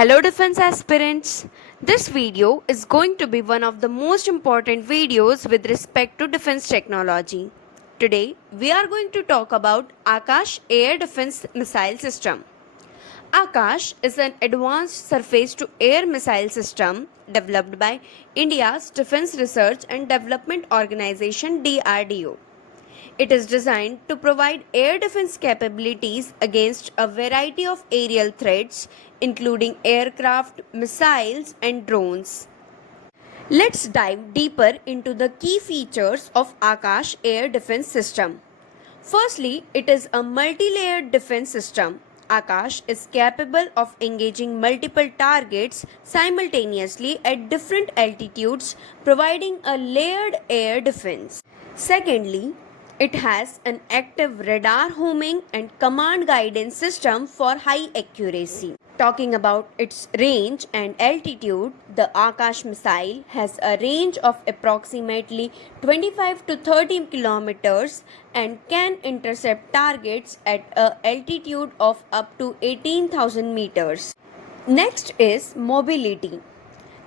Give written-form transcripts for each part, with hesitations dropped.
Hello defense aspirants. This video is going to be one of the most important videos with respect to defense technology. Today we are going to talk about Akash Air Defense Missile System. Akash is an advanced surface to air missile system developed by India's Defense Research and Development Organization DRDO. It is designed to provide air defense capabilities against a variety of aerial threats, including aircraft, missiles, and drones. Let's dive deeper into the key features of Akash Air Defense System. Firstly, it is a multi-layered defense system. Akash is capable of engaging multiple targets simultaneously at different altitudes, providing a layered air defense. Secondly, it has an active radar homing and command guidance system for high accuracy. Talking about its range and altitude, the Akash missile has a range of approximately 25 to 30 kilometers and can intercept targets at an altitude of up to 18,000 meters. Next is mobility.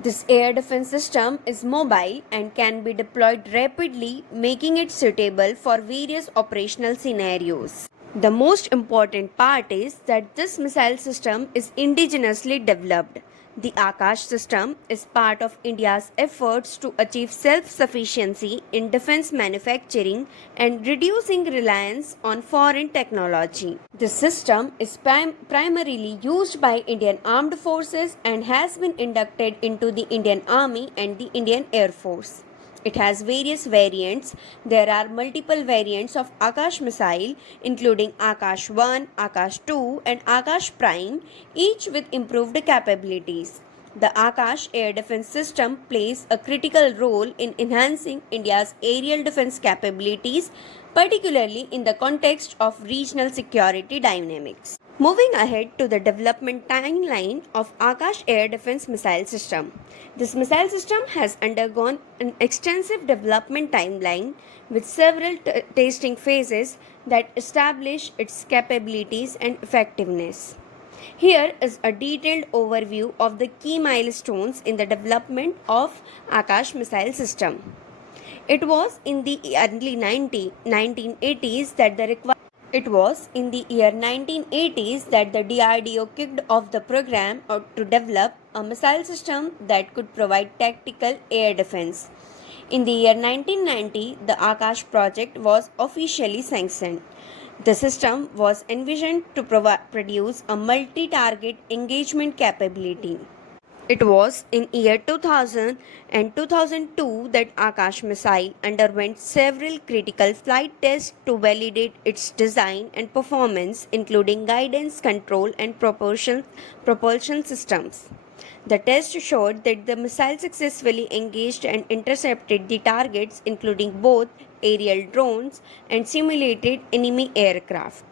This air defense system is mobile and can be deployed rapidly, making it suitable for various operational scenarios. The most important part is that this missile system is indigenously developed. The Akash system is part of India's efforts to achieve self-sufficiency in defense manufacturing and reducing reliance on foreign technology. The system is primarily used by Indian Armed Forces and has been inducted into the Indian Army and the Indian Air Force. It has various variants. There are multiple variants of Akash missile, including Akash 1, Akash 2, and Akash Prime, each with improved capabilities. The Akash air defense system plays a critical role in enhancing India's aerial defense capabilities, particularly in the context of regional security dynamics. Moving ahead to the development timeline of Akash Air Defense Missile System. This missile system has undergone an extensive development timeline with several testing phases that establish its capabilities and effectiveness. Here is a detailed overview of the key milestones in the development of Akash missile system. It was in the early 1980s that the DRDO kicked off the program to develop a missile system that could provide tactical air defense. In the year 1990, the Akash project was officially sanctioned. The system was envisioned to produce a multi-target engagement capability. It was in year 2000 and 2002 that Akash missile underwent several critical flight tests to validate its design and performance, including guidance, control, and propulsion systems. The test showed that the missile successfully engaged and intercepted the targets, including both aerial drones and simulated enemy aircraft.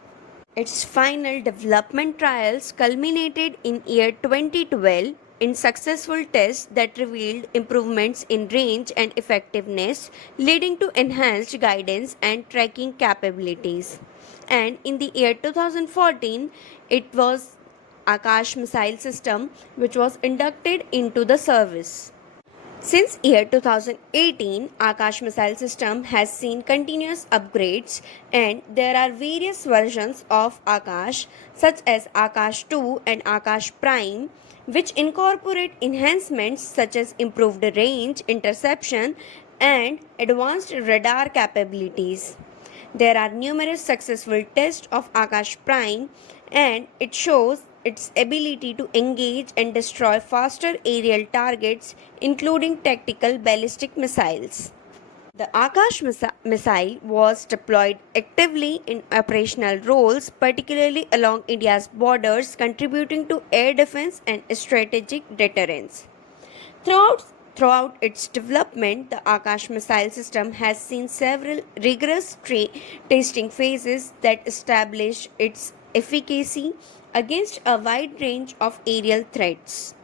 Its final development trials culminated in year 2012 in successful tests that revealed improvements in range and effectiveness, leading to enhanced guidance and tracking capabilities. And in the year 2014, it was Akash missile system which was inducted into the service. Since year 2018, Akash missile system has seen continuous upgrades and there are various versions of Akash such as Akash 2 and Akash Prime, which incorporate enhancements such as improved range, interception, and advanced radar capabilities. There are numerous successful tests of Akash Prime and it shows its ability to engage and destroy faster aerial targets, including tactical ballistic missiles. The Akash missile was deployed actively in operational roles, particularly along India's borders, contributing to air defense and strategic deterrence. Throughout its development, the Akash missile system has seen several rigorous testing phases that establish its efficacy against a wide range of aerial threats.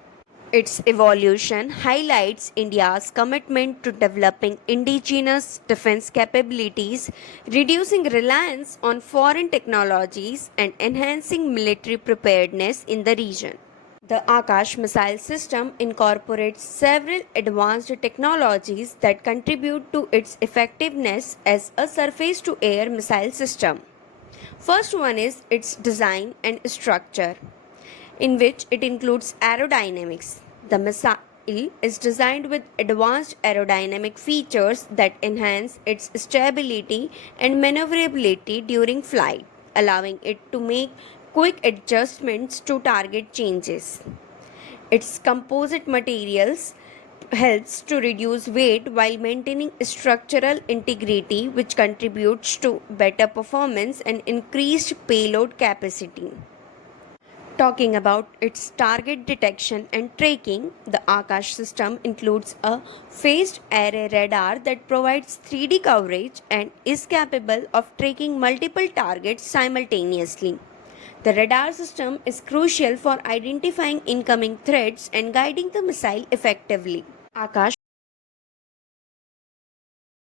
Its evolution highlights India's commitment to developing indigenous defense capabilities, reducing reliance on foreign technologies, and enhancing military preparedness in the region. The Akash missile system incorporates several advanced technologies that contribute to its effectiveness as a surface to air missile system. First one is its design and structure, in which it includes aerodynamics. The missile is designed with advanced aerodynamic features that enhance its stability and maneuverability during flight, allowing it to make quick adjustments to target changes. Its composite materials helps to reduce weight while maintaining structural integrity, which contributes to better performance and increased payload capacity. Talking about its target detection and tracking, the Akash system includes a phased array radar that provides 3D coverage and is capable of tracking multiple targets simultaneously. The radar system is crucial for identifying incoming threats and guiding the missile effectively. Akash